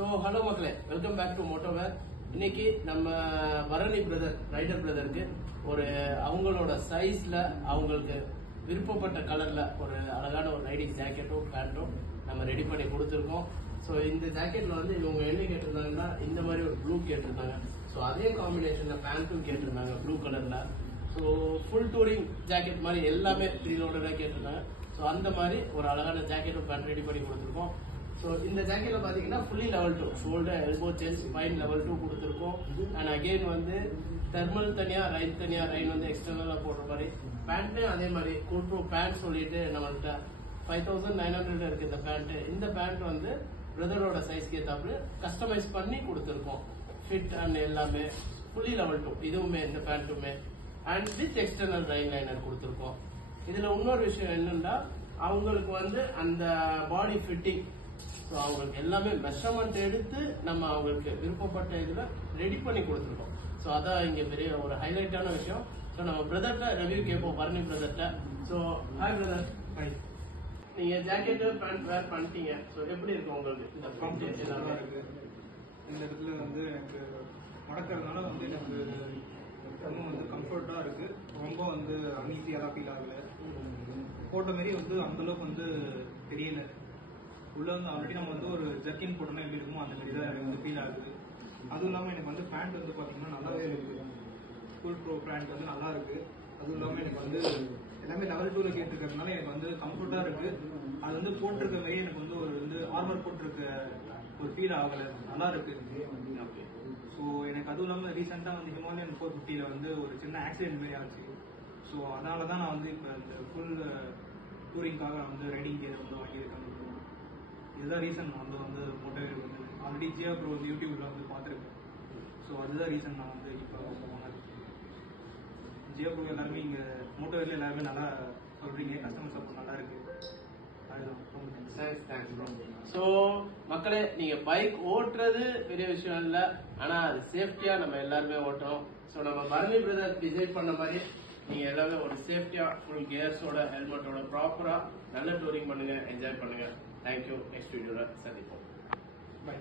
So hello மக்களே, welcome back to மோட்டோவேர். இன்னைக்கு நம்ம பரணி பிரதர், ரைடர் பிரதருக்கு ஒரு அவங்களோட சைஸ்ல அவங்களுக்கு விருப்பப்பட்ட கலர்ல ஒரு அழகான ஒரு ரைடிங் ஜாக்கெட்டும் பேண்ட்டும் நம்ம ரெடி பண்ணி கொடுத்துருக்கோம். ஸோ இந்த ஜாக்கெட்ல வந்து இவங்க என்ன கேட்டிருந்தாங்கன்னா இந்த மாதிரி ஒரு ப்ளூ கேட்டிருந்தாங்க. ஸோ அதே காம்பினேஷன்ல பேண்ட்டும் கேட்டிருந்தாங்க ப்ளூ கலர்ல. ஸோ ஃபுல் டூரிங் ஜாக்கெட் மாதிரி எல்லாமே ப்ரீலோடடா கேட்டிருந்தாங்க. ஸோ அந்த மாதிரி ஒரு அழகான ஜாக்கெட்டும் பேண்ட் ரெடி பண்ணி கொடுத்துருக்கோம். ஸோ இந்த ஜாக்கெட்ல பாத்தீங்கன்னா fully level 2 shoulder elbow chest spine level 2 கொடுத்துருக்கோம். அண்ட் அகெயின் வந்து தெர்மல் தனியா ரைன் வந்து எக்ஸ்டர்னலா போடுற மாதிரி பேண்ட் அதே மாதிரி கூல் ப்ரோ பேண்ட் சொல்லிட்டு நம்மள்கிட்ட 5900 இருக்கு இந்த பேண்ட். இந்த பேண்ட் வந்து பிரதரோட சைஸ்க்கு ஏத்தாப்புல கஸ்டமைஸ் பண்ணி கொடுத்துருக்கோம். ஃபிட் அண்ட் எல்லாமே ஃபுல்லி லெவல் 2 இதுவுமே இந்த பேண்ட்டுமே and with external rain liner கொடுத்துருக்கோம். இதுல இன்னொரு விஷயம் என்னன்னா அவங்களுக்கு வந்து அந்த பாடி ஃபிட்டிங் அவங்களுக்கு எல்லாமே மெஷர்மெண்ட் எடுத்து நம்ம அவங்களுக்கு விருப்பப்பட்ட இதுல ரெடி பண்ணி கொடுத்துருக்கோம். ஸோ அதான் இங்க பெரிய ஒரு ஹைலைட்டான விஷயம். ஸோ நம்ம பிரதர்ட்ட ரிவ்யூ கேட்போம், பரணி பிரதர்ட்ட. So hi brother. ஹாய். நீங்க ஜாக்கெட் பேண்ட் வேர் பண்ணிட்டீங்க. ஸோ எப்படி இருக்கு உங்களுக்கு இந்த காம்பேஸ் எல்லாமே இருக்கு? இந்த இடத்துல வந்து எனக்கு மடக்கிறதுனால வந்து எனக்கு ரொம்ப வந்து கம்ஃபர்ட்டா இருக்கு. ரொம்ப வந்து அன்ஈஸியாக ஃபீல் ஆகல. போட்ட மாரி வந்து அந்த அளவுக்கு வந்து தெரியல. உள்ள வந்து ஆல்ரெடி நம்ம வந்து ஒரு ஜர்க்கின் போட்டோம்னா எப்படி இருக்குமோ அந்த மாதிரி தான் எனக்கு வந்து ஃபீல் ஆகுது. அதுவும் இல்லாமல் எனக்கு வந்து பேண்ட் வந்து பார்த்தீங்கன்னா நல்லாவே இருக்கு. ஃபுல் ப்ரோ பேண்ட் வந்து நல்லா இருக்கு. அதுவும் இல்லாமல் எனக்கு வந்து எல்லாமே லெவல் 2ல கேட்டிருக்கிறதுனால எனக்கு வந்து கம்ஃபர்ட்டா இருக்கு. அது வந்து போட்டிருக்க மாதிரி எனக்கு வந்து ஒரு வந்து ஆர்மர் போட்டிருக்க ஒரு ஃபீல் ஆகலை, நல்லா இருக்கு. ஓகே. ஸோ எனக்கு அதுவும் இல்லாமல் ரீசெண்டாக வந்து ஹிமாலயன் 450ல வந்து ஒரு சின்ன ஆக்சிடென்ட் மாரி ஆச்சு. ஸோ அதனால தான் நான் வந்து இப்போ இந்த ஃபுல் டூரிங்காக நான் வந்து ரைடிங் கியர் வந்து வாங்கியிருக்கேன். இதுதான் ரீசன் நான் வந்து மோட்டோவேர் வந்து ஆல்ரெடி ஜியா ப்ரோ வந்து யூடியூப்ல வந்து பார்த்துருக்கேன். ஸோ அதுதான் ரீசன் நான் வந்து இப்போ வாங்கினது. ஜியா ப்ரோ எல்லாருமே இங்கே மோட்டோவேர்ல எல்லாருமே நல்லா சொல்றீங்க, கஸ்டமர் சப்போர்ட் நல்லா இருக்கு. சோ மக்களே, நீங்க பைக் ஓட்டுறது பெரிய விஷயம் இல்ல, ஆனா அது சேஃப்டியா நம்ம எல்லாருமே ஓட்டுறோம். சோ நம்ம பரணி பிரதர் டிசைட் பண்ண மாதிரி நீங்க எல்லாமே ஒரு சேஃப்டியா ஃபுல் கியர்ஸோட ஹெல்மெட்டோட ப்ராப்பரா நல்ல டூரிங் பண்ணுங்க, என்ஜாய் பண்ணுங்க. தேங்க்யூ. நெக்ஸ்ட் வீடியோல சந்திப்போம். பை.